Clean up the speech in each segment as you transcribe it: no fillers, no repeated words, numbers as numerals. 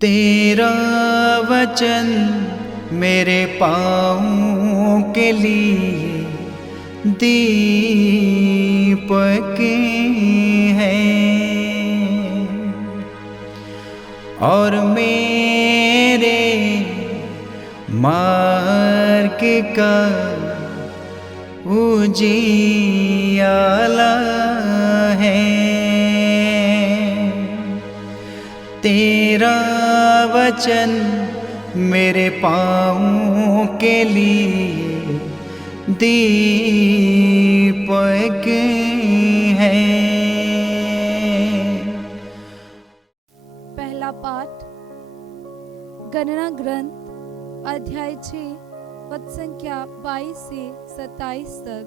तेरा वचन मेरे पाँवों के लिए दीपक है और मेरे मार्ग का उजियाला है। तेरा वचन मेरे पाँवों के लिए दीपक है। पहला पाठ गणना ग्रंथ अध्याय 6 पद संख्या 22 से 27 तक।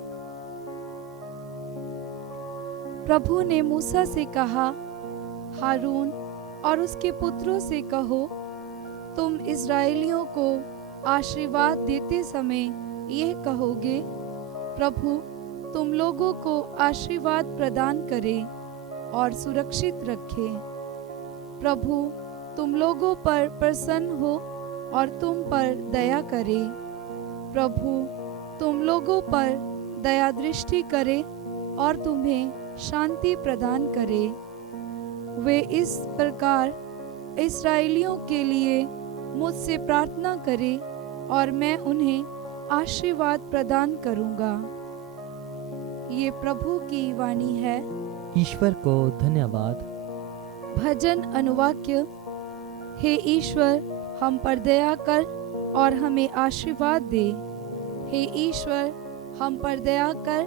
प्रभु ने मूसा से कहा, हारून और उसके पुत्रों से कहो, तुम इस्राएलियों को आशीर्वाद देते समय यह कहोगे, प्रभु तुम लोगों को आशीर्वाद प्रदान करे और सुरक्षित रखे। प्रभु तुम लोगों पर प्रसन्न हो और तुम पर दया करे। प्रभु तुम लोगों पर दया दृष्टि करे और तुम्हें शांति प्रदान करे। वे इस प्रकार इस्राएलियों के लिए मुझसे प्रार्थना करें और मैं उन्हें आशीर्वाद प्रदान करूंगा। ये प्रभु की वाणी है। ईश्वर को धन्यवाद। भजन अनुवाक्य। हे ईश्वर, हम पर दया कर और हमें आशीर्वाद दे। हे ईश्वर, हम पर दया कर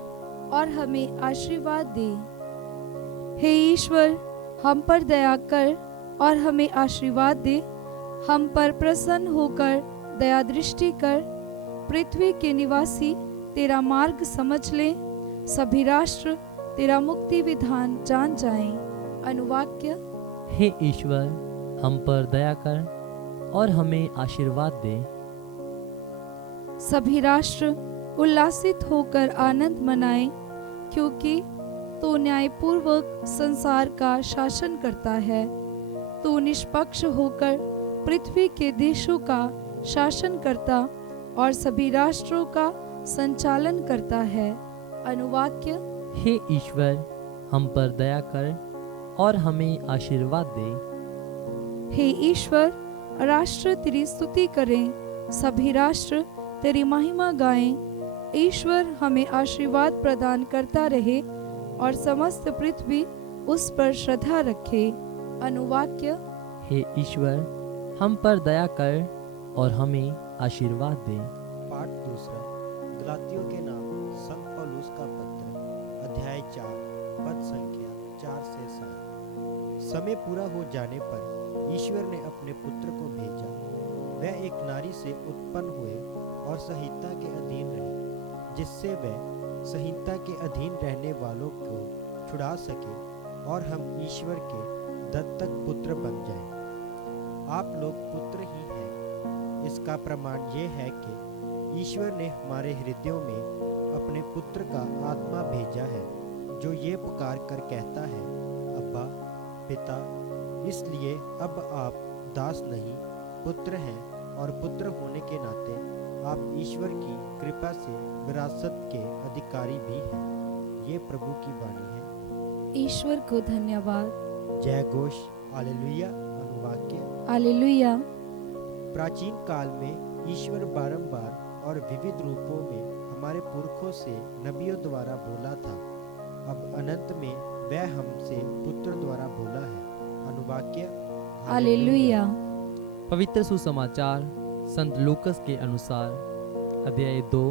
और हमें आशीर्वाद दे। हे ईश्वर, हम पर दया कर और हमें आशीर्वाद दे। हम पर प्रसन्न होकर दया दृष्टि कर। पृथ्वी के निवासी तेरा मार्ग समझ ले। सभी राष्ट्र तेरा मुक्ति विधान जान जाएं। अनुवाक्य। हे ईश्वर, हम पर दया कर और हमें आशीर्वाद दे। सभी राष्ट्र उल्लासित होकर आनंद मनाएं, क्योंकि तू न्यायपूर्वक संसार का शासन करता है। तू निष्पक्ष होकर पृथ्वी के देशों का शासन करता और सभी राष्ट्रों का संचालन करता है। अनुवाक्य। हे ईश्वर, हम पर दया कर और हमें आशीर्वाद दे। हे ईश्वर, राष्ट्र तेरी स्तुति करें, सभी राष्ट्र तेरी महिमा गाएं। ईश्वर हमें आशीर्वाद प्रदान करता रहे और समस्त पृथ्वी उस पर श्रद्धा रखे। अनुवाक्य। हे ईश्वर, हम पर दया कर और हमें आशीर्वाद दे। पाठ दूसरा। गलातियों के नाम संत पौलुस का पत्र, अध्याय 4 पद संख्या 4 से 7। समय पूरा हो जाने पर ईश्वर ने अपने पुत्र को भेजा। वह एक नारी से उत्पन्न हुए और संहिता के अधीन रहे, जिससे वह संहिता के अधीन रहने वालों को छुड़ा सके और हम ईश्वर के दत्तक पुत्र बन जाएं। आप लोग पुत्र ही हैं। इसका प्रमाण ये है कि ईश्वर ने हमारे हृदयों में अपने पुत्र का आत्मा भेजा है, जो ये पुकार कर कहता है, अब्बा पिता। इसलिए अब आप दास नहीं पुत्र हैं, और पुत्र होने के नाते आप ईश्वर की कृपा से विरासत के अधिकारी भी हैं। ये प्रभु की वाणी है। ईश्वर को धन्यवाद। जय घोष। हालेलुया। अनुवाक्य। हालेलुया। प्राचीन काल में ईश्वर बारंबार और विविध रूपों में हमारे पुरखों से नबियों द्वारा बोला था। अब अनंत में वह हमसे पुत्र द्वारा बोला है। अनुवाक्य। हालेलुया। पवित्र सुसमाचार संत लूकस के अनुसार अध्याय 2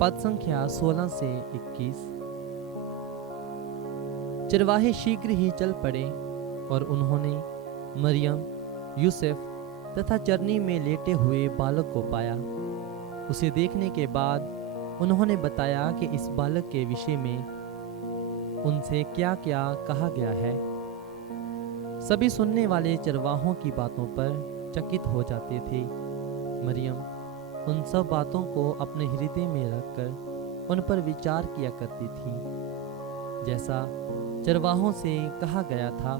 पद संख्या 16 से 21। चरवाहे शीघ्र ही चल पड़े और उन्होंने मरियम, यूसुफ तथा चरनी में लेटे हुए बालक को पाया। उसे देखने के बाद उन्होंने बताया कि इस बालक के विषय में उनसे क्या क्या कहा गया है। सभी सुनने वाले चरवाहों की बातों पर चकित हो जाते थे। मरियम उन सब बातों को अपने हृदय में रखकर उन पर विचार किया करती थी, जैसा चरवाहों से कहा गया था।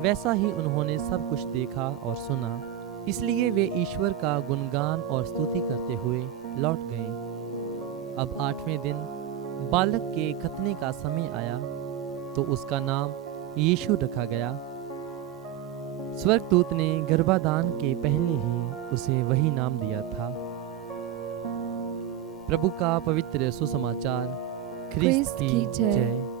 वैसा ही उन्होंने सब कुछ देखा और सुना, इसलिए वे ईश्वर का गुणगान और स्तुति करते हुए लौट गए। अब 8वें दिन बालक के खतने का समय आया, तो उसका नाम यीशु रखा गया। स्वर्गदूत ने गर्भाधान के पहले ही उसे वही नाम दिया था। प्रभु का पवित्र सुसमाचार। ख्रिस्त की जय।